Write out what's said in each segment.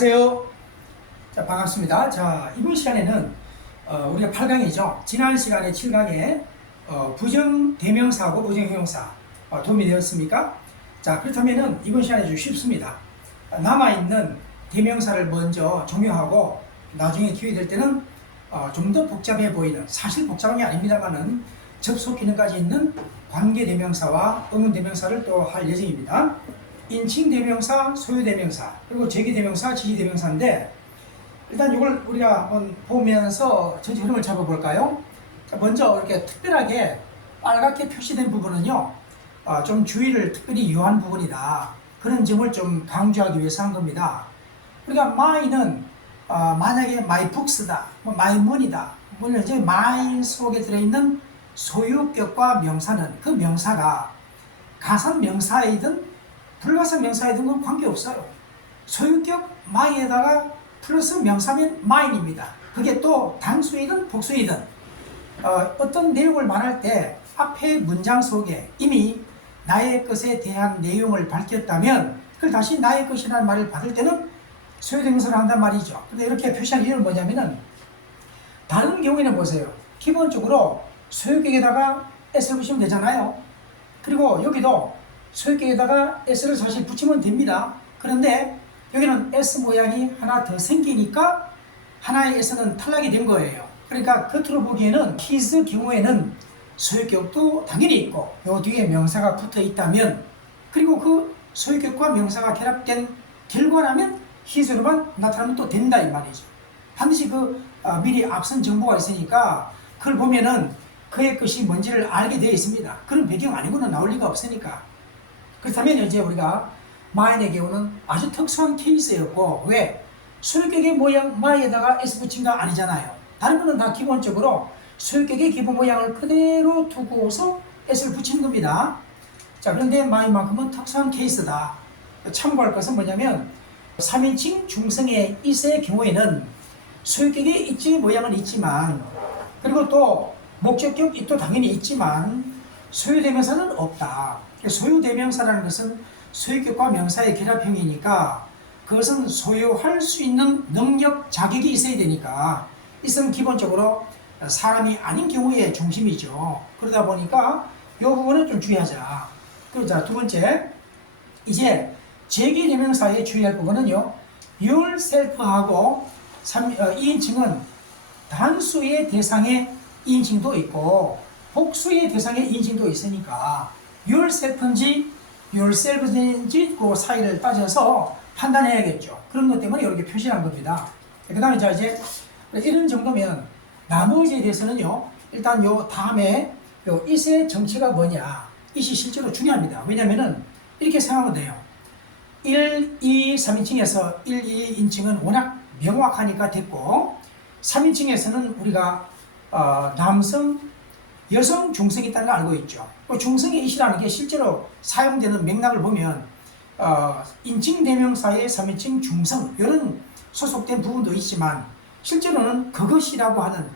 안녕하세요. 자, 반갑습니다. 자, 이번 시간에는 우리가 8강이죠. 지난 시간에 7강에 부정대명사하고 부정형용사 도움이 되었습니까? 자, 그렇다면은 이번 시간에 좀 쉽습니다. 남아있는 대명사를 먼저 종료하고 나중에 기회 될 때는 좀 더 복잡해 보이는, 사실 복잡한 게 아닙니다만은 접속 기능까지 있는 관계대명사와 의문대명사를 또 할 예정입니다. 인칭대명사, 소유대명사, 그리고 제기대명사, 지시대명사인데 일단 이걸 우리가 한번 보면서 전체 흐름을 잡아볼까요? 자, 먼저 이렇게 특별하게 빨갛게 표시된 부분은요, 좀 주의를 특별히 요한 부분이다. 그런 점을 좀 강조하기 위해서 한 겁니다. 우리가 my는 만약에 my books다, my money다. 물론 이제 my 속에 들어있는 소유격과 명사는 그 명사가 가상 명사이든 불가상 명사이든 건 관계없어요. 소유격 my에다가 플러스 명사면 mine입니다. 그게 또 단수이든 복수이든 어떤 내용을 말할 때 앞에 문장 속에 이미 나의 것에 대한 내용을 밝혔다면 그걸 다시 나의 것이라는 말을 받을 때는 소유대명사를 한단 말이죠. 근데 이렇게 표시한 이유는 뭐냐면은 다른 경우에는 보세요. 기본적으로 소유격에다가 s를 붙이면 되잖아요. 그리고 여기도 소유격에다가 s를 사실 붙이면 됩니다. 그런데 여기는 s 모양이 하나 더 생기니까 하나의 s는 탈락이 된 거예요. 그러니까 겉으로 보기에는 his 경우에는 소유격도 당연히 있고 요 뒤에 명사가 붙어 있다면 그리고 그 소유격과 명사가 결합된 결과라면 his로만 나타나면 또 된다 이 말이죠. 반드시 미리 앞선 정보가 있으니까 그걸 보면은 그의 것이 뭔지를 알게 되어 있습니다. 그런 배경 아니고는 나올 리가 없으니까. 그렇다면 이제 우리가 my의 경우는 아주 특수한 케이스였고, 왜? 소유격의 모양 my에다가 s 붙인 거 아니잖아요. 다른 거는 다 기본적으로 소유격의 기본 모양을 그대로 두고서 s를 붙인 겁니다. 자, 그런데 my만큼은 특수한 케이스다. 참고할 것은 뭐냐면 3인칭 중성의 is의 경우에는 소유격의 있지 모양은 있지만 그리고 또 목적격 it도 당연히 있지만 소유대명사는 없다. 소유대명사라는 것은 소유격과 명사의 결합형이니까 그것은 소유할 수 있는 능력, 자격이 있어야 되니까 있으면 기본적으로 사람이 아닌 경우에 중심이죠. 그러다 보니까 이 부분은 좀 주의하자. 그리고 자, 두 번째, 이제 제기대명사에 주의할 부분은요, yourself하고 2인칭은 단수의 대상의 2인칭도 있고 복수의 대상의 2인칭도 있으니까 yourself인지 yourself인지 그 사이를 따져서 판단해야겠죠. 그런 것 때문에 이렇게 표시한 겁니다. 그 다음에 자, 이제 이런 정도면 나머지에 대해서는요, 일단 요 다음에 요 it의 정체가 뭐냐, it이 실제로 중요합니다. 왜냐면은 이렇게 생각하면 돼요. 1, 2, 3인칭에서 1, 2인칭은 워낙 명확하니까 됐고 3인칭에서는 우리가 남성, 여성, 중성이 있다는 걸 알고 있죠. 중성의 it이라는 게 실제로 사용되는 맥락을 보면 인칭 대명사의 3인칭 중성 이런 소속된 부분도 있지만 실제로는 그것이라고 하는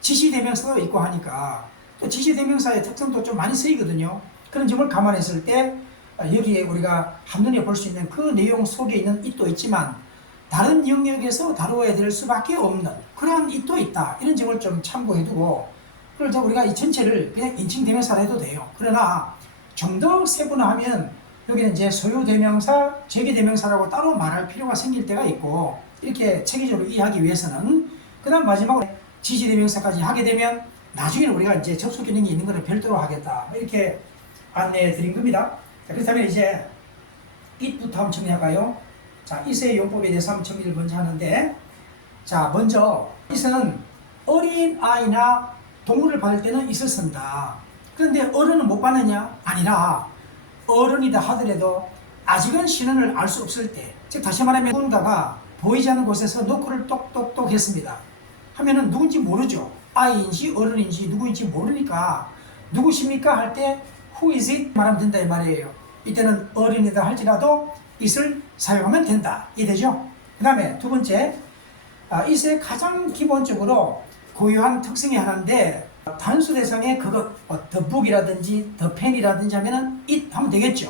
지시 대명사도 있고 하니까 또 지시 대명사의 특성도 좀 많이 쓰이거든요. 그런 점을 감안했을 때 여기에 우리가 한눈에 볼 수 있는 그 내용 속에 있는 it도 있지만 다른 영역에서 다루어야 될 수밖에 없는 그러한 it도 있다. 이런 점을 좀 참고해두고 그래서 우리가 이 전체를 그냥 인칭대명사로 해도 돼요. 그러나 좀 더 세분화하면 여기는 이제 소유대명사, 제기대명사라고 따로 말할 필요가 생길 때가 있고 이렇게 체계적으로 이해하기 위해서는 그 다음 마지막으로 지시대명사까지 하게 되면 나중에는 우리가 이제 접속 기능이 있는 것을 별도로 하겠다. 이렇게 안내해 드린 겁니다. 자, 그렇다면 이제 it부터 한번 정리할까요? 자, it의 용법에 대해서 한번 정리를 먼저 하는데 자, 먼저 it은 어린 아이나 동물을 받을 때는 it을 쓴다. 그런데 어른은 못 받느냐? 아니라 어른이다 하더라도 아직은 신원을 알 수 없을 때, 즉 다시 말하면 누군가가 보이지 않는 곳에서 노크를 똑똑똑 했습니다. 하면은 누군지 모르죠. 아이인지 어른인지 누구인지 모르니까 누구십니까? 할 때 who is it? 말하면 된다 이 말이에요. 이때는 어린이다 할지라도 it을 사용하면 된다. 이해되죠? 그 다음에 두 번째, it의 가장 기본적으로 고유한 특성이 하나인데 단수 대상에 그것, the book이라든지 the pen이라든지 하면은 it 하면 되겠죠.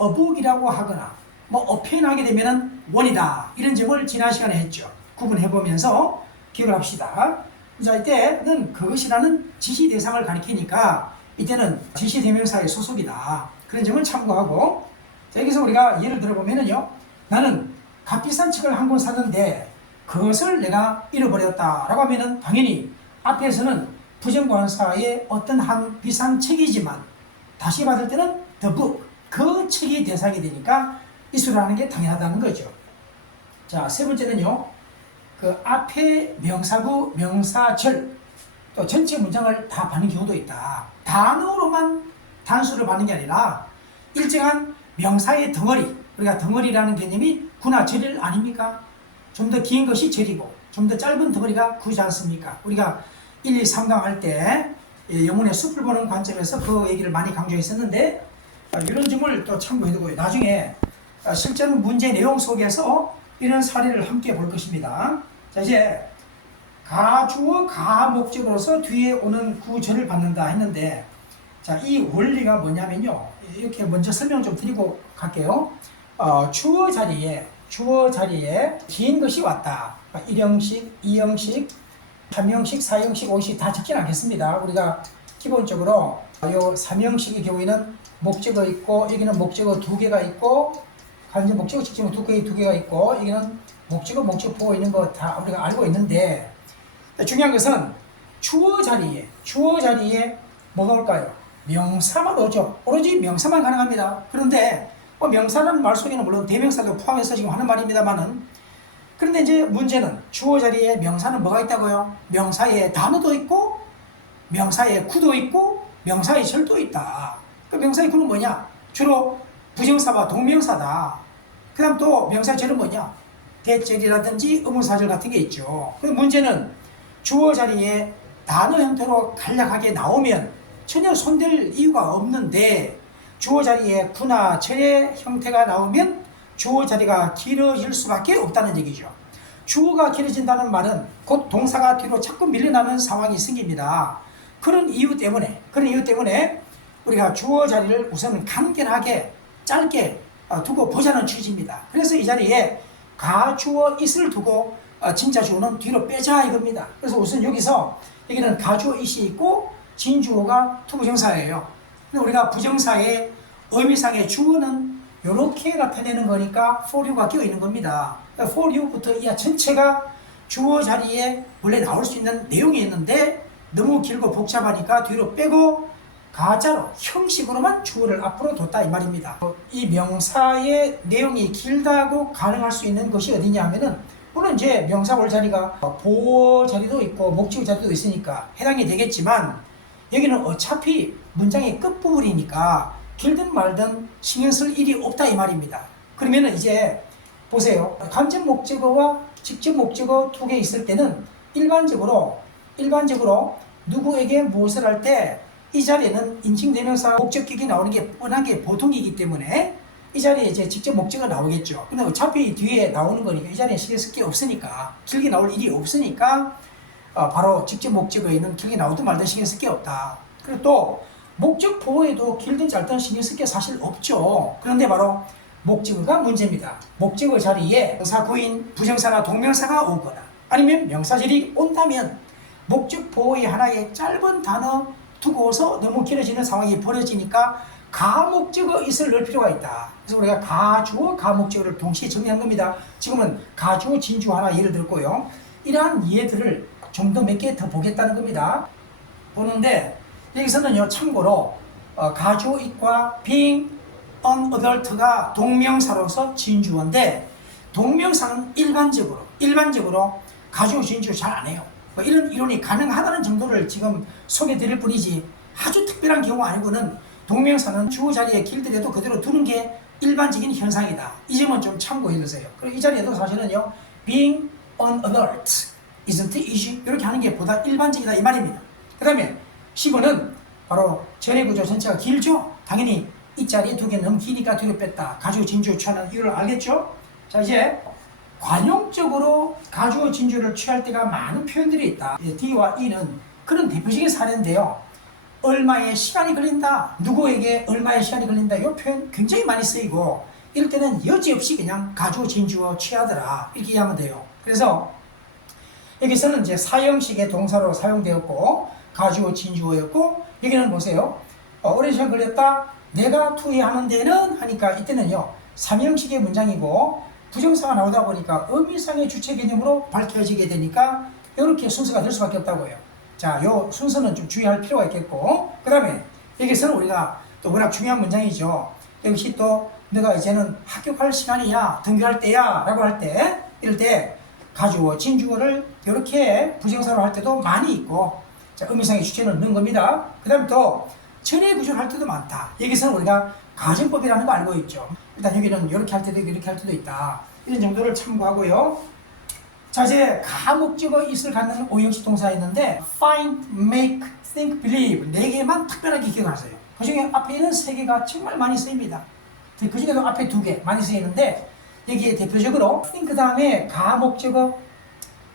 a book이라고 하거나 뭐 a pen 하게 되면은 원이다. 이런 점을 지난 시간에 했죠. 구분해보면서 기억을 합시다. 자, 이때는 그것이라는 지시 대상을 가리키니까 이때는 지시 대명사의 소속이다. 그런 점을 참고하고, 자, 여기서 우리가 예를 들어보면은요, 나는 값비싼 책을 한 권 샀는데 그것을 내가 잃어버렸다라고 하면은 당연히 앞에서는 부정관사의 어떤 한 비싼 책이지만 다시 받을 때는 the book, 그 책이 대상이 되니까 이수를 하는 게 당연하다는 거죠. 자, 세 번째는요, 그 앞에 명사구, 명사절, 또 전체 문장을 다 받는 경우도 있다. 단어로만 단수를 받는 게 아니라 일정한 명사의 덩어리, 우리가 덩어리라는 개념이 구나 절일 아닙니까? 좀 더 긴 것이 절이고 좀 더 짧은 덩어리가 구지 않습니까? 우리가 1, 2, 3강 할 때 영문의 숲을 보는 관점에서 그 얘기를 많이 강조했었는데, 이런 점을 또 참고해두고요. 나중에 실전 문제 내용 속에서 이런 사례를 함께 볼 것입니다. 자, 이제 가주어 가목적으로서 뒤에 오는 구절을 받는다 했는데, 자, 이 원리가 뭐냐면요, 이렇게 먼저 설명 좀 드리고 갈게요. 주어 자리에 긴 것이 왔다. 1형식, 2형식, 3형식, 4형식, 5형식 다 적진 않겠습니다. 우리가 기본적으로 요 3형식의 경우에는 목적어 있고, 여기는 목적어 2개가 있고, 관계 목적어, 직접 두 개가 있고, 여기는 목적어 보고 있는 거 다 우리가 알고 있는데, 중요한 것은 주어 자리에 뭐가 올까요? 명사만 오죠. 오로지 명사만 가능합니다. 그런데 명사라는 말 속에는 물론 대명사도 포함해서 지금 하는 말입니다만은, 그런데 이제 문제는 주어 자리에 명사는 뭐가 있다고요? 명사에 단어도 있고, 명사에 구도 있고, 명사에 절도 있다. 그 명사의 구는 뭐냐? 주로 부정사와 동명사다. 그 다음 또 명사의 절은 뭐냐? 대절이라든지 의문사절 같은 게 있죠. 그 문제는 주어 자리에 단어 형태로 간략하게 나오면 전혀 손댈 이유가 없는데, 주어 자리에 구나 절의 형태가 나오면 주어 자리가 길어질 수밖에 없다는 얘기죠. 주어가 길어진다는 말은 곧 동사가 뒤로 자꾸 밀려나는 상황이 생깁니다. 그런 이유 때문에 우리가 주어 자리를 우선 간결하게 짧게 두고 보자는 취지입니다. 그래서 이 자리에 가주어 it을 두고 진짜 주어는 뒤로 빼자 이겁니다. 그래서 우선 여기는 가주어 it이 있고 진주어가 투부정사예요. 근데 우리가 부정사의 의미상의 주어는 이렇게 나타내는 거니까 for you가 끼어 있는 겁니다. for you부터 이 전체가 주어 자리에 원래 나올 수 있는 내용이 있는데 너무 길고 복잡하니까 뒤로 빼고 가짜로 형식으로만 주어를 앞으로 뒀다 이 말입니다. 이 명사의 내용이 길다고 가능할 수 있는 것이 어디냐 하면은, 물론 이제 명사 올 자리가 보어 자리도 있고 목적 자리도 있으니까 해당이 되겠지만, 여기는 어차피 문장의 끝부분이니까 길든 말든 신경 쓸 일이 없다 이 말입니다. 그러면은 이제 보세요. 간접 목적어와 직접 목적어 두 개 있을 때는 일반적으로 누구에게 무엇을 할 때 이 자리에는 인칭대명사 목적격이 나오는 게 뻔하게 보통이기 때문에 이 자리에 이제 직접 목적어가 나오겠죠. 근데 어차피 뒤에 나오는 거니까 이 자리에 신경 쓸 게 없으니까, 길게 나올 일이 없으니까 바로 직접 목적어에는 길게 나오든 말든 신경 쓸 게 없다. 그리고 또 목적 보호에도 길든 짧든 신경 쓸 게 사실 없죠. 그런데 바로 목적어가 문제입니다. 목적어 자리에 명사 구인, 부정사나 동명사가 오거나 아니면 명사절이 온다면 목적 보호의 하나의 짧은 단어 두고서 너무 길어지는 상황이 벌어지니까 가목적어 it을 넣을 필요가 있다. 그래서 우리가 가주어, 가목적어를 동시에 정리한 겁니다. 지금은 가주어, 진주 하나 예를 들고요. 이러한 예들을 좀 더 몇 개 더 보겠다는 겁니다. 보는데 여기서는요, 참고로 가주어 it과 being an adult가 동명사로서 진주어인데, 동명사는 일반적으로 가주어, 진주 잘 안 해요. 이런 이론이 가능하다는 정도를 지금 소개해 드릴 뿐이지, 아주 특별한 경우 아니고는 동명사는 주어 자리에 길더라도 그대로 두는 게 일반적인 현상이다. 이 점은 좀 참고해 두세요. 그리고 이 자리에도 사실은요, being an adult isn't easy 이렇게 하는 게 보다 일반적이다 이 말입니다. 그 다음에 10번은 바로 전의 구조 전체가 길죠. 당연히 이 자리에 두 개 너무 기니까 뒤로 뺐다. 가주어 진주어 취하는 이유를 알겠죠? 자, 이제 관용적으로 가주어 진주를 취할 때가 많은 표현들이 있다. D와 E는 그런 대표적인 사례인데요. 얼마의 시간이 걸린다, 누구에게 얼마의 시간이 걸린다, 이 표현 굉장히 많이 쓰이고, 이럴 때는 여지없이 그냥 가주어 진주어 취하더라 이렇게 이해하면 돼요. 그래서 여기서는 이제 사형식의 동사로 사용되었고 가주어 진주어였고, 여기는 보세요. 오랜 시간 걸렸다 내가 투의하는 데는 하니까 이때는요 삼형식의 문장이고 부정사가 나오다 보니까 의미상의 주체 개념으로 밝혀지게 되니까 이렇게 순서가 될 수밖에 없다고요. 자, 요 순서는 좀 주의할 필요가 있겠고, 그 다음에 여기서는 우리가 또 워낙 중요한 문장이죠. 역시 또 너가 이제는 합격할 시간이야, 등교할 때야 라고 할 때, 이럴 때 가주어, 진주어를 이렇게 부정사로 할 때도 많이 있고, 자, 의미상의 주체는 넣는 겁니다. 그 다음에 또 전에 구조를 할 때도 많다. 여기서는 우리가 가정법이라는 거 알고 있죠. 일단 여기는 이렇게 할 때도 있고 이렇게 할 때도 있다. 이런 정도를 참고하고요. 자, 이제 가목적어 is를 갖는 오형식 동사 있는데 find, make, think, believe 4개만 특별하게 기억하세요. 그 중에 앞에 있는 3개가 정말 많이 쓰입니다. 그 중에도 앞에 2개 많이 쓰이는데 여기에 대표적으로 think 다음에 가목적어,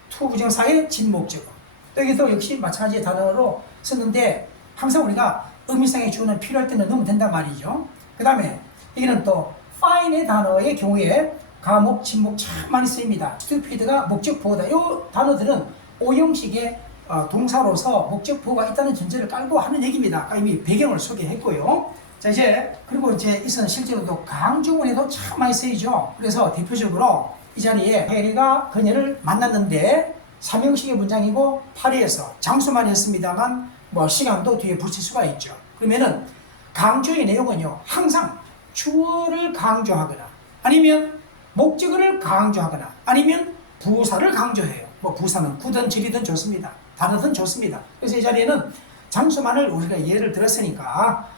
to 부정사의 진목적어, 여기도 역시 마찬가지의 단어로 쓰는데 항상 우리가 의미상의 주어는 필요할 때는 넣으면 된단 말이죠. 그 다음에 여기는 또 find의 단어의 경우에 가목, 진목 참 많이 쓰입니다. stupid가 목적보호다. 이 단어들은 오형식의 동사로서 목적보호가 있다는 전제를 깔고 하는 얘기입니다. 아까 이미 배경을 소개했고요. 자, 그리고 이것은 실제로도 강조문에도 참 많이 쓰이죠. 그래서 대표적으로 이 자리에 해리가 그녀를 만났는데 삼형식의 문장이고 파리에서 장소만 했습니다만 뭐 시간도 뒤에 붙일 수가 있죠. 그러면은 강조의 내용은요 항상 주어를 강조하거나 아니면 목적어를 강조하거나 아니면 부사를 강조해요. 뭐 부사는 구든 질이든 좋습니다. 단어든 좋습니다. 그래서 이 자리에는 장소만을 우리가 예를 들었으니까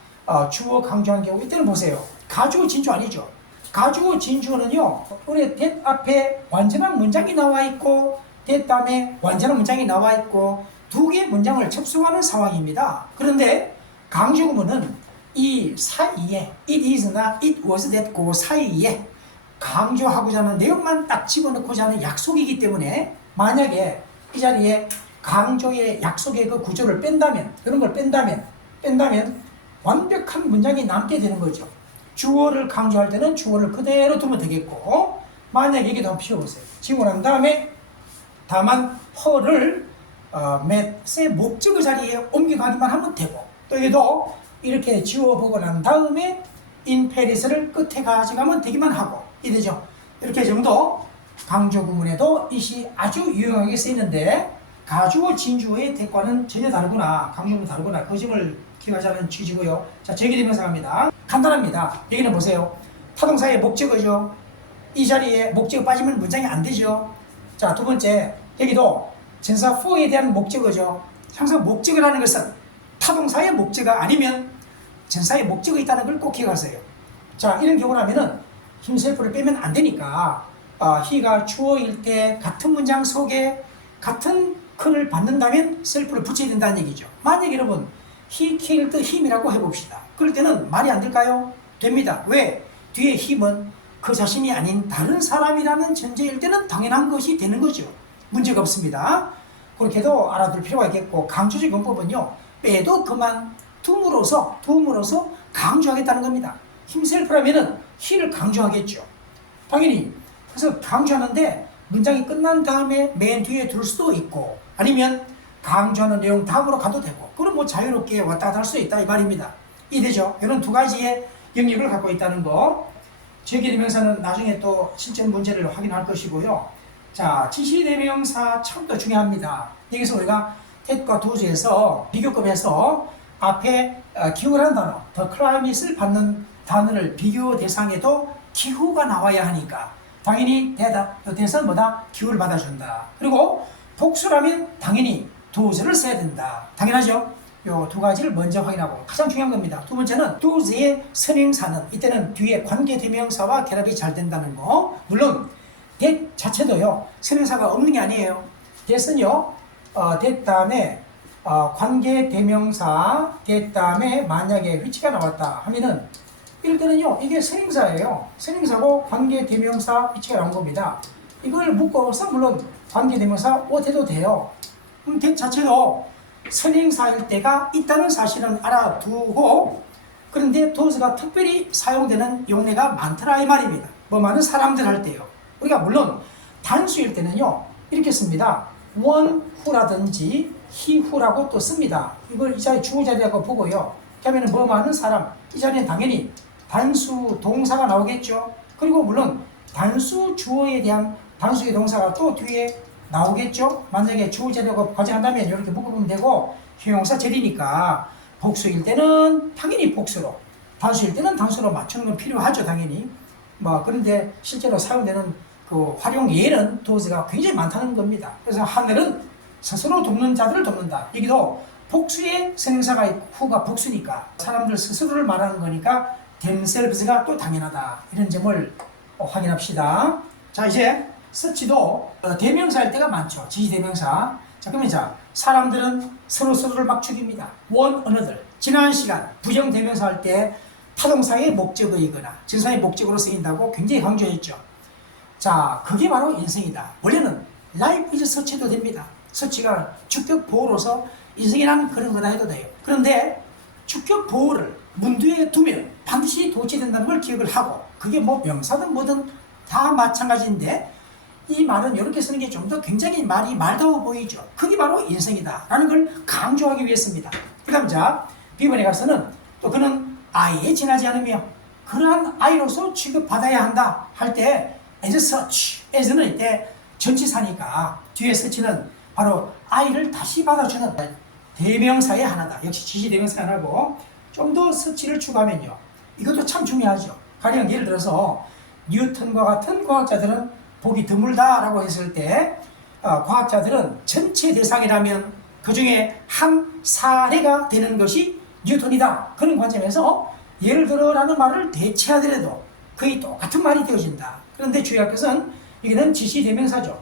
주어 강조한 경우 이때는 보세요. 가주어 진주 아니죠. 가주어 진주어는요 우리 that 앞에 완전한 문장이 나와 있고 that 다음에 완전한 문장이 나와 있고 2개의 문장을 접속하는 상황입니다. 그런데 강조구문은 이 사이에 it is나 it was that 그 사이에 강조하고자 하는 내용만 딱 집어넣고자 하는 약속이기 때문에 만약에 이 자리에 강조의 약속의 그 구조를 뺀다면, 그런 걸 뺀다면 완벽한 문장이 남게 되는 거죠. 주어를 강조할 때는 주어를 그대로 두면 되겠고, 만약에 여기도 한번 피워보세요. 지우고 난 다음에 다만 her를 맷의 목적어 자리에 옮겨가기만 하면 되고, 또 여기도 이렇게 지워보고 난 다음에 in Paris를 끝에 가져가면 되기만 하고, 이되죠. 이렇게 정도 강조 구문에도 이시 아주 유용하게 쓰이는데 가주어 진주어의 대과는 전혀 다르구나, 강조는 다르구나, 그 점을 기억하자는 취지고요. 자, 제기되면서 갑니다. 간단합니다. 여기는 보세요. 타동사의 목적어죠. 이 자리에 목적어 빠지면 문장이 안 되죠. 자, 두 번째, 여기도 전사 for에 대한 목적어죠. 항상 목적어라는 것은 타동사의 목적어 아니면 전사의 목적어 있다는 걸 꼭 기억하세요. 자, 이런 경우라면은 himself를 빼면 안 되니까 he가 주어일 때 같은 문장 속에 같은 큰을 받는다면 self를 붙여야 된다는 얘기죠. 만약 여러분 he killed him이라고 해봅시다. 그럴 때는 말이 안 될까요? 됩니다. 왜? 뒤에 him은 그 자신이 아닌 다른 사람이라는 전제일 때는 당연한 것이 되는 거죠. 문제가 없습니다. 그렇게도 알아둘 필요가 있겠고, 강조적 용법은요 빼도 그만 둠으로써 강조하겠다는 겁니다. himself라면은 he를 강조하겠죠. 당연히. 그래서 강조하는데 문장이 끝난 다음에 맨 뒤에 둘 수도 있고, 아니면 강조하는 내용 다음으로 가도 되고, 그럼 뭐 자유롭게 왔다 갔다 할 수 있다 이 말입니다. 이해되죠? 이런 두 가지의 영역을 갖고 있다는 거. 제기대명사는 나중에 또 실전 문제를 확인할 것이고요. 자, 지시대명사 참 또 중요합니다. 여기서 우리가 that과 does에서 비교급에서 앞에 기후라는 단어, the climate을 받는 단어를 비교 대상에도 기후가 나와야 하니까 당연히 대사는 뭐다? 기후를 받아준다. 그리고 복수라면 당연히 does를 써야 된다. 당연하죠? 요 두 가지를 먼저 확인하고, 가장 중요한 겁니다. 두 번째는 does의 선행사는 이때는 뒤에 관계대명사와 결합이 잘 된다는 거. 물론 that 자체도요 선행사가 없는 게 아니에요. that은요 that 다음에 관계대명사 that 다음에 만약에 위치가 나왔다 하면은 이럴 때는요 이게 선행사예요. 선행사고 관계대명사 위치가 나온 겁니다. 이걸 묶어서 물론 관계대명사 옷해도 돼요. 그럼 that 자체도 선행사일 때가 있다는 사실은 알아두고, 그런데 does가 특별히 사용되는 용례가 많더라 이 말입니다. 뭐 많은 사람들 할 때요. 우리가 물론 단수일 때는요 이렇게 씁니다. one who라든지 he who라고 또 씁니다. 이걸 이 자리 주어 자리라고 보고요. 그러면 뭐 많은 사람, 이 자리는 당연히 단수 동사가 나오겠죠. 그리고 물론 단수 주어에 대한 단수의 동사가 또 뒤에 나오겠죠. 만약에 주어 자리라고 가정한다면 이렇게 묶어보면 되고, 형용사 절이니까 복수일 때는 당연히 복수로, 단수일 때는 단수로 맞추는 건 필요하죠, 당연히. 뭐 그런데 실제로 사용되는 그 활용 예는 does가 굉장히 많다는 겁니다. 그래서 하늘은 스스로 돕는 자들을 돕는다. 여기도 복수의 선행사가 있고 후가 복수니까 사람들 스스로를 말하는 거니까 themselves가 또 당연하다. 이런 점을 확인합시다. 자, 이제 such도 대명사일 때가 많죠. 지시대명사. 자, 그러면 자, 사람들은 서로서로를 막 죽입니다. one another. 지난 시간 부정대명사 할 때 타동사의 목적어이거나 전사의 목적으로 쓰인다고 굉장히 강조했죠. 자, 그게 바로 인성이다. 원래는 life is such도 됩니다. such가 주격 보호로서 인성이라는 그런 거다 해도 돼요. 그런데 주격 보호를 문두에 두면 반드시 도취된다는 걸 기억을 하고, 그게 뭐 명사든 뭐든 다 마찬가지인데 이 말은 이렇게 쓰는 게 좀 더 굉장히 말이 말다워 보이죠. 그게 바로 인성이다 라는 걸 강조하기 위해서입니다. 그 다음 자, B번에 가서는 또 그는 I에 지나지 않으며 그러한 I로서 취급받아야 한다 할 때 as such, as는 이때 전치사니까 뒤에 such는 바로 I를 다시 받아주는 대명사의 하나다. 역시 지시대명사 하나고, 좀 더 such를 추가하면요 이것도 참 중요하죠. 가령 예를 들어서 뉴턴과 같은 과학자들은 보기 드물다 라고 했을 때 과학자들은 전체 대상이라면 그 중에 한 사례가 되는 것이 뉴턴이다. 그런 관점에서 예를 들어 라는 말을 대체하더라도 거의 똑같은 말이 되어진다. 그런데 주의할 것은 여기는 지시대명사죠.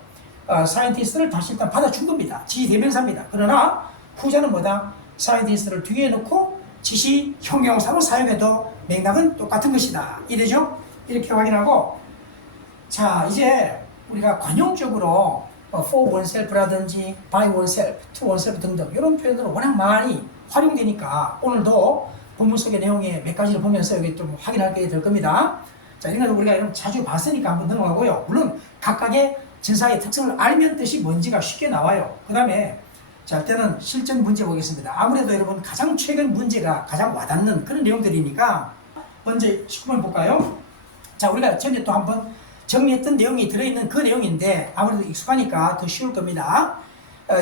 사이언티스트를 다시 일단 받아준 겁니다. 지시대명사입니다. 그러나 후자는 뭐다? 사이언티스트를 뒤에 놓고 지시 형용사로 사용해도 맥락은 똑같은 것이다. 이래죠? 이렇게 확인하고, 자, 이제 우리가 관용적으로 for oneself라든지 by oneself, to oneself 등등 이런 표현으로 워낙 많이 활용되니까 오늘도 본문 속의 내용의 몇 가지를 보면서 여기 좀 확인하게 될 겁니다. 자, 이런 걸 우리가 이런 자주 봤으니까 한번 넘어가고요. 물론 각각의 전사의 특성을 알면 뜻이 뭔지가 쉽게 나와요. 그 다음에 자, 일단은 실전 문제 보겠습니다. 아무래도 여러분 가장 최근 문제가 가장 와닿는 그런 내용들이니까 먼저 19번 볼까요? 자, 우리가 전에 또 한번 정리했던 내용이 들어있는 그 내용인데 아무래도 익숙하니까 더 쉬울 겁니다.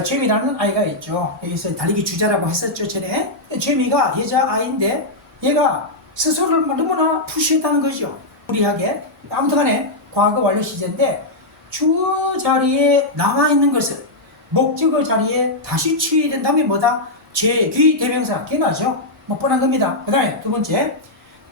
제미라는 아이가 있죠. 여기서 달리기 주자라고 했었죠, 전에. 제미가 여자아이인데 얘가 스스로를 너무나 푸시했다는 거죠. 무리하게. 아무튼 간에 과거 완료 시제인데 주어 자리에 남아있는 것을 목적어 자리에 다시 취해된다면 뭐다? 제귀 대명사, 개나죠. 뭐 뻔한 겁니다. 그 다음에 두 번째,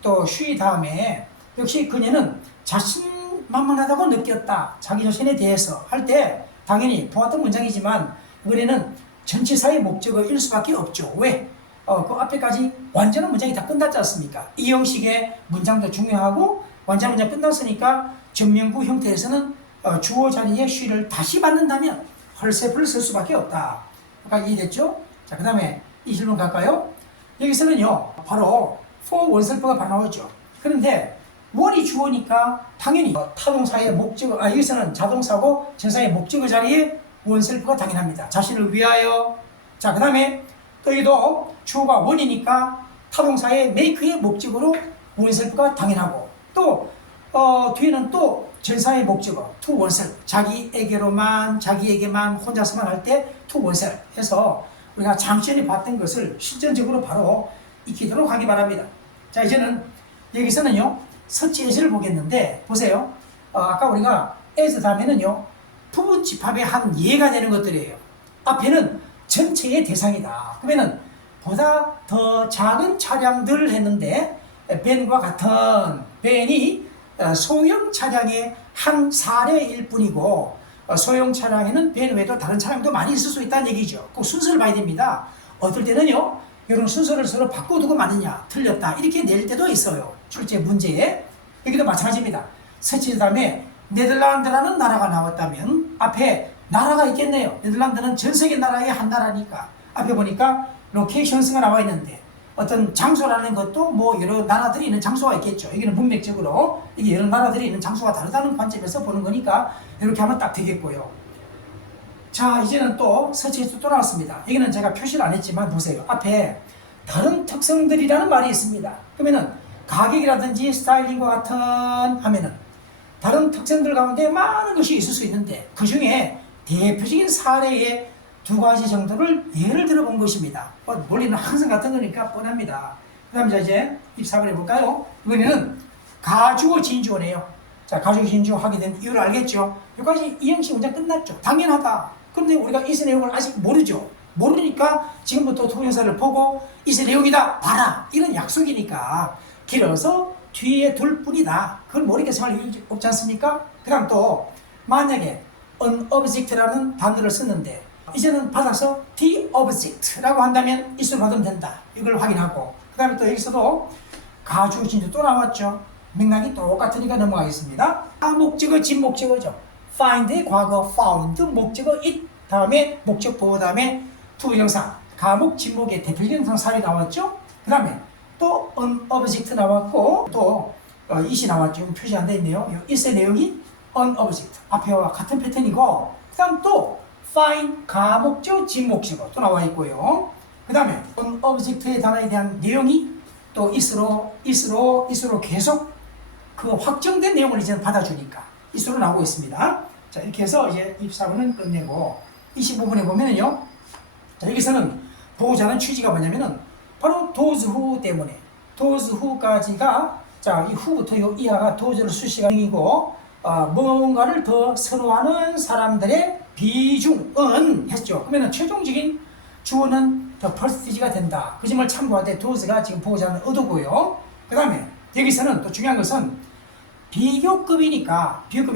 또 she 다음에 역시 그녀는 자신만만하다고 느꼈다. 자기 자신에 대해서 할 때 당연히 보았던 문장이지만 이번에는 전치사의 목적어일 수밖에 없죠. 왜? 그 앞에까지 완전한 문장이 다 끝났지 않습니까? 이 형식의 문장도 중요하고 완전 문장 끝났으니까 전명구 형태에서는 주어 자리에 she를 다시 받는다면 헐세프를 쓸 수밖에 없다. 아까 이해됐죠? 자, 그 다음에 이 질문 갈까요? 여기서는요, 바로 for oneself가 바로 나오죠. 그런데 원이 주어니까 당연히 타동사의 목적어, 여기서는 자동사고 전사의 목적어 자리에 oneself가 당연합니다. 자신을 위하여. 자, 그 다음에 또 여기도 주어가 원이니까 타동사의 make의 목적어로 oneself가 당연하고, 또 뒤에는 또 전사의 목적어 to oneself, 자기에게만 혼자서만 할 때 to oneself 해서 우리가 장전에 봤던 것을 실전적으로 바로 익히도록 하기 바랍니다. 자, 이제는 여기서는요 서치 as를 보겠는데 보세요. 아까 우리가 as 다음에는요 부분 집합의 한 예가 되는 것들이에요. 앞에는 전체의 대상이다. 그러면은 보다 더 작은 차량들 했는데 벤과 같은 벤이 소형 차량의 한 사례일 뿐이고 소형 차량에는 벤 외에도 다른 차량도 많이 있을 수 있다는 얘기죠. 꼭 순서를 봐야 됩니다. 어떨 때는요 이런 순서를 서로 바꿔두고 맞느냐 틀렸다 이렇게 낼 때도 있어요. 출제 문제에. 여기도 마찬가지입니다. 서치 다음에 네덜란드라는 나라가 나왔다면 앞에 나라가 있겠네요. 네덜란드는 전 세계 나라의 한 나라니까 앞에 보니까 로케이션스가 나와 있는데 어떤 장소라는 것도 뭐 여러 나라들이 있는 장소가 있겠죠. 여기는 문맥적으로 이게 여러 나라들이 있는 장소가 다르다는 관점에서 보는 거니까 이렇게 하면 딱 되겠고요. 자, 이제는 또 서치에서 또 나왔습니다. 여기는 제가 표시를 안 했지만 보세요. 앞에 다른 특성들이라는 말이 있습니다. 그러면은 가격이라든지 스타일링과 같은 하면은 다른 특성들 가운데 많은 것이 있을 수 있는데 그 중에 대표적인 사례의 두 가지 정도를 예를 들어 본 것입니다. 원리는 항상 같은 거니까 뻔합니다. 그 다음에 이제 입사를 해볼까요? 이번에는 가주어 진주어네요. 자, 가주어 진주어 하게 된 이유를 알겠죠? 여기까지 이 형식 문장 끝났죠. 당연하다. 그런데 우리가 이 내용을 아직 모르죠. 모르니까 지금부터 동영상을 보고 이 내용이다 봐라 이런 약속이니까 길어서 뒤에 둘 뿐이다. 그걸 모르게 생각할 이유 없지 않습니까? 그 다음 또 만약에 an object라는 단어를 썼는데 이제는 받아서 the object라고 한다면 이수를 받으면 된다. 이걸 확인하고 그 다음에 또 여기서도 가주어 진주 또 나왔죠. 맥락이 똑같으니까 넘어가겠습니다. 목적어 진목적어죠. find의 과거 found, 목적어 it, 다음에 목적보호 다음에 투부정사, 가목 진목의 대표적인 사례 나왔죠. 그 다음에 또 an object 나왔고 또 it이 나왔죠. 표시 안 되어 있네요. it의 내용이 an object 앞에와 같은 패턴이고 그 다음 또 find 가목적 진목적어 또 나와 있고요. 그 다음에 an object의 단어에 대한 내용이 또 it으로 계속 그 확정된 내용을 이제 받아주니까 it으로 나오고 있습니다. 자, 이렇게 해서 이제 24번은 끝내고 25번에 보면은요. 자, 여기서는 보고자 하는 취지가 뭐냐면은 바로 those who 때문에 those who까지가 자, 이 who부터 요 이하가 those를 수식어이고 뭔가를 더 선호하는 사람들의 비중은 했죠. 그러면 최종적인 주어는 the percentage가 된다. 그 점을 참고할 때 those가 지금 보고자 하는 의도고요. 그 다음에 여기서는 또 중요한 것은 비교급이니까 비교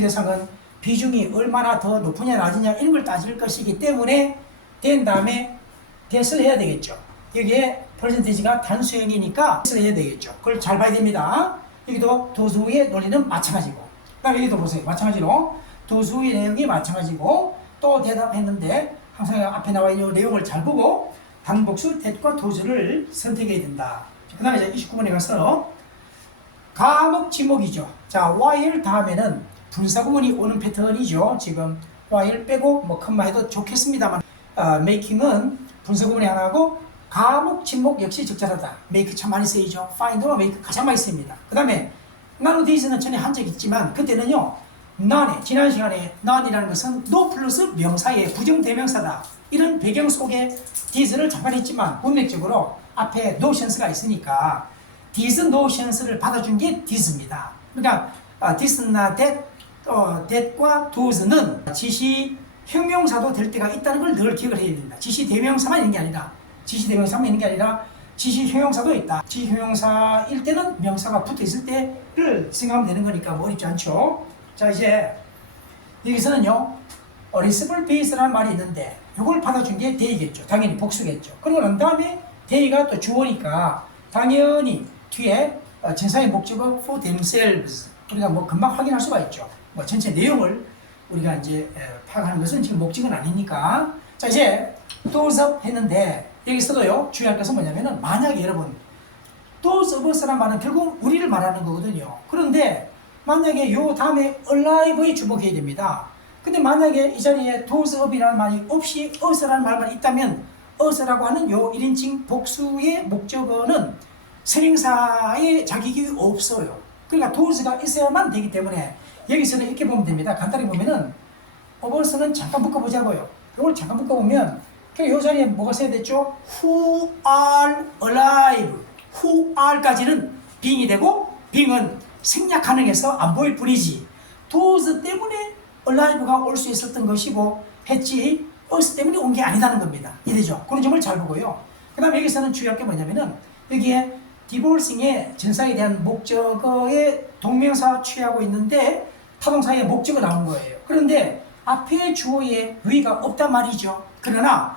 대상은 비중이 얼마나 더 높으냐 낮으냐 이런 걸 따질 것이기 때문에 된 다음에 대을 해야 되겠죠. 여기에 퍼센테이지가 단수형이니까 대을 해야 되겠죠. 그걸 잘 봐야 됩니다. 여기도 도수의 논리는 마찬가지고 그 다음에 여기도 보세요. 마찬가지로 도수의 내용이 마찬가지고 또 대답했는데 항상 앞에 나와 있는 내용을 잘 보고 단복수 that과 도수를 선택해야 된다. 그 다음에 이제 29번에 가서 가목 지목이죠. 자, while 다음에는 분사구문이 오는 패턴이죠. 지금 while 빼고 뭐 컴마 해도 좋겠습니다만 making은 분사구문이 하나고 가목 지목 역시 적절하다. make 참 많이 쓰이죠. find와 make 가장 많이 쓰입니다. 그 다음에 none of these는 전에 한 적 있지만 그때는요. none에 지난 시간에 none이라는 것은 no 플러스 명사의 부정대명사다. 이런 배경 속에 these를 잠깐 했지만 문맥적으로 앞에 notions가 있으니까 this notions를 받아준 게 this입니다. 그러니까 this나 that과 does는 지시 형용사도 될 때가 있다는 걸 늘 기억을 해야 됩니다. 지시 대명사만 있는 게 아니라 지시 형용사도 있다. 지시 형용사일 때는 명사가 붙어 있을 때를 생각하면 되는 거니까 뭐 어렵지 않죠. 자, 이제 여기서는요 reciprocal base라는 말이 있는데 이걸 받아준 게 they겠죠. 당연히 복수겠죠. 그러고 난 다음에 they가 또 주어니까 당연히 뒤에 전사의 목적어 for themselves 우리가 뭐 금방 확인할 수가 있죠. 뭐 전체 내용을 우리가 이제 파악하는 것은 지금 목적은 아니니까. 자, 이제 those of 했는데 여기서도요 주의할 것은 뭐냐면은 만약에 여러분 those of us라는 말은 결국 우리를 말하는 거거든요. 그런데 만약에 요 다음에 alive에 주목해야 됩니다. 근데 만약에 이 자리에 those of이라는 말이 없이 us라는 말만 있다면 us라고 하는 요 1인칭 복수의 목적어는 선행사의 자격이 없어요. 그러니까 does가 있어야만 되기 때문에 여기서는 이렇게 보면 됩니다. 간단히 보면은 of는 잠깐 묶어보자고요. 이걸 잠깐 묶어보면 이 자리에 뭐가 써야 됐죠? who are alive who are까지는 being이 되고 being은 생략 가능해서 안 보일 뿐이지 does 때문에 alive가 올 수 있었던 것이고 했지 us 때문에 온 게 아니다는 겁니다. 이해되죠? 그런 점을 잘 보고요. 그 다음에 여기서는 주의할 게 뭐냐면은 여기에 디볼싱의 전사에 대한 목적어의 동명사 취하고 있는데 타동사의 목적어 나온 거예요. 그런데 앞에 주어에 위가 없단 말이죠. 그러나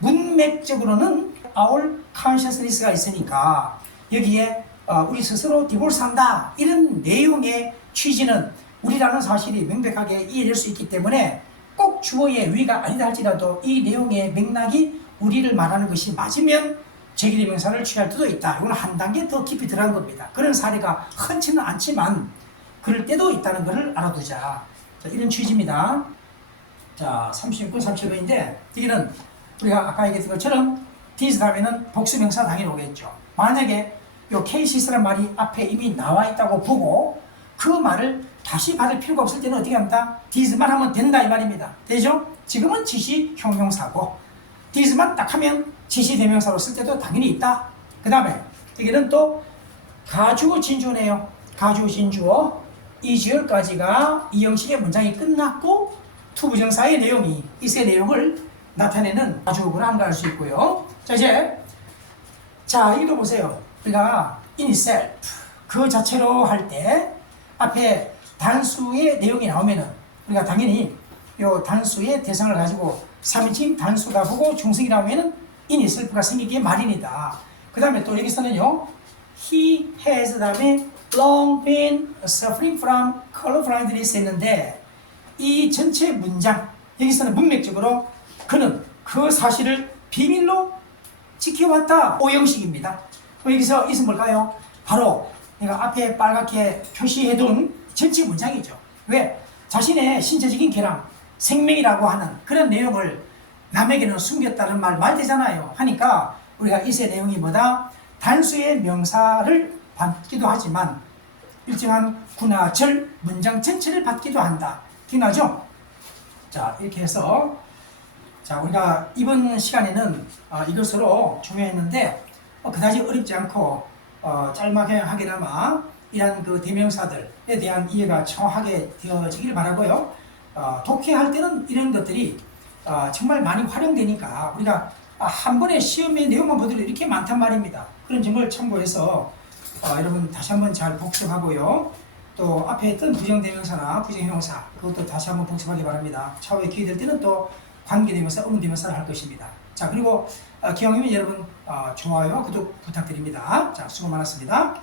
문맥적으로는 our consciousness가 있으니까 여기에 우리 스스로 디볼스한다 이런 내용의 취지는 우리라는 사실이 명백하게 이해될 수 있기 때문에 꼭 주어의 위가 아니다 할지라도 이 내용의 맥락이 우리를 말하는 것이 맞으면 제기대명사를 취할 때도 있다. 이건 한 단계 더 깊이 들어간 겁니다. 그런 사례가 흔치는 않지만 그럴 때도 있다는 것을 알아두자. 자, 이런 취지입니다. 자, 36번, 37번인데 여기는 우리가 아까 얘기했던 것처럼 this 다음에는 복수명사 당연히 오겠죠. 만약에 요 케이시스란 말이 앞에 이미 나와 있다고 보고 그 말을 다시 받을 필요가 없을 때는 어떻게 합니다? this만 하면 된다 이 말입니다. 되죠? 지금은 지시 형용사고 this만 딱 하면 지시 대명사로 쓸 때도 당연히 있다. 그 다음에 여기는 또 가주어 진주어네요. 가주어 진주어 이지얼까지가 이 형식의 문장이 끝났고 투부정사의 내용이 이세 내용을 나타내는 가주어구나 하는 걸 알 수 있고요. 자 이제 이거 보세요. 우리가 in itself 그 자체로 할 때 앞에 단수의 내용이 나오면은 우리가 당연히 요 단수의 대상을 가지고 3인칭 단수가 보고 중성이 나오면은 in itself가 생기기에 마련이다. 그 다음에 또 여기서는요 he has 다음에 long been suffering from color blindness 했는데 이 전체 문장 여기서는 문맥적으로 그는 그 사실을 비밀로 지켜왔다. 오형식입니다. 여기서 이것은 뭘까요? 바로 내가 앞에 빨갛게 표시해둔 전체 문장이죠. 왜? 자신의 신체적인 개랑 생명이라고 하는 그런 내용을 남에게는 숨겼다는 말 되잖아요. 하니까 우리가 이세 내용이 뭐다? 단수의 명사를 받기도 하지만 일정한 구나 절 문장 전체를 받기도 한다. 기억나죠? 자 이렇게 해서 자 우리가 이번 시간에는 이것으로 중요했는데 그다지 어렵지 않고 짤막하게나마 이러한 그 대명사들에 대한 이해가 정확하게 되어지길 바라고요. 독해할 때는 이런 것들이 정말 많이 활용되니까 우리가 한 번에 시험의 내용만 보더라도 이렇게 많단 말입니다. 그런 점을 참고해서 여러분 다시 한번 잘 복습하고요. 또 앞에 했던 부정대명사나 부정형용사 그것도 다시 한번 복습하기 바랍니다. 차후에 기회 될 때는 또 관계대명사, 의문대명사를 할 것입니다. 자 그리고 기왕이면 여러분 좋아요, 구독 부탁드립니다. 자 수고 많았습니다.